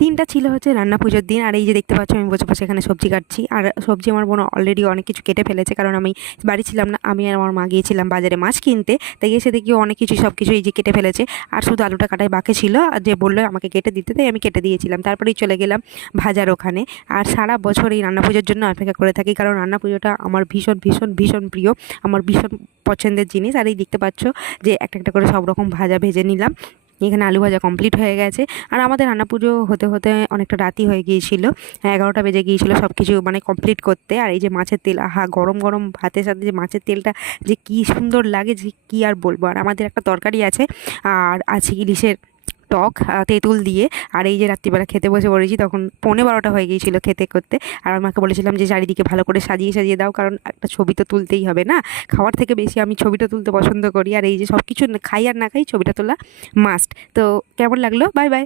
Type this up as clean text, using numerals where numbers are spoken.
দিনটা ছিল হচ্ছে রান্না পুজোর দিন। আর এই যে দেখতে পাচ্ছ আমি বসে বসে এখানে সবজি কাটছি। আর সবজি আমার বোন অলরেডি অনেক কিছু কেটে ফেলেছে, কারণ আমি বাড়ি ছিলাম না। আমি আর আমার মা গিয়েছিলাম বাজারে মাছ কিনতে, তাই এসে দেখি ও অনেক কিছু সব কিছু এই যে কেটে ফেলেছে। আর শুধু আলুটা কাটাই বাকি ছিল, আর যে বললো আমাকে কেটে দিতে, তাই আমি কেটে দিয়েছিলাম। তারপরেই চলে গেলাম ভাজার ওখানে। আর সারা বছর এই রান্না পুজোর জন্য অপেক্ষা করে থাকি, কারণ রান্না পুজোটা আমার ভীষণ ভীষণ ভীষণ প্রিয়, আমার ভীষণ পছন্দের জিনিস। আর এই দেখতে পাচ্ছ যে একটা একটা করে সব রকম ভাজা ভেজে নিলাম। এখানে আলু ভাজা কমপ্লিট হয়ে গেছে। আর আমাদের রান্না পুজো হতে হতে অনেকটা রাতই হয়ে গিয়েছিল, 11টা বেজে গিয়েছিল সব কিছু মানে কমপ্লিট করতে। আর এই যে মাছের তেল, আহা, গরম গরম ভাতের সাথে যে মাছের তেলটা যে কী সুন্দর লাগে, যে কী আর বলবো। আর আমাদের একটা তরকারি আছে, আর আছে ইলিশের টক, তেঁতুল দিয়ে। আর এই যে রাত্রিবেলা খেতে বসে পড়েছি, তখন 11:45 হয়ে গিয়েছিল খেতে করতে। আর আমাকে বলেছিলাম যে চারিদিকে ভালো করে সাজিয়ে সাজিয়ে দাও, কারণ একটা ছবি তো তুলতেই হবে না। খাওয়ার থেকে বেশি আমি ছবিটা তুলতে পছন্দ করি। আর এই যে সব কিছু খাই আর না খাই, ছবিটা তোলা মাস্ট। তো কেমন লাগলো? Bye bye.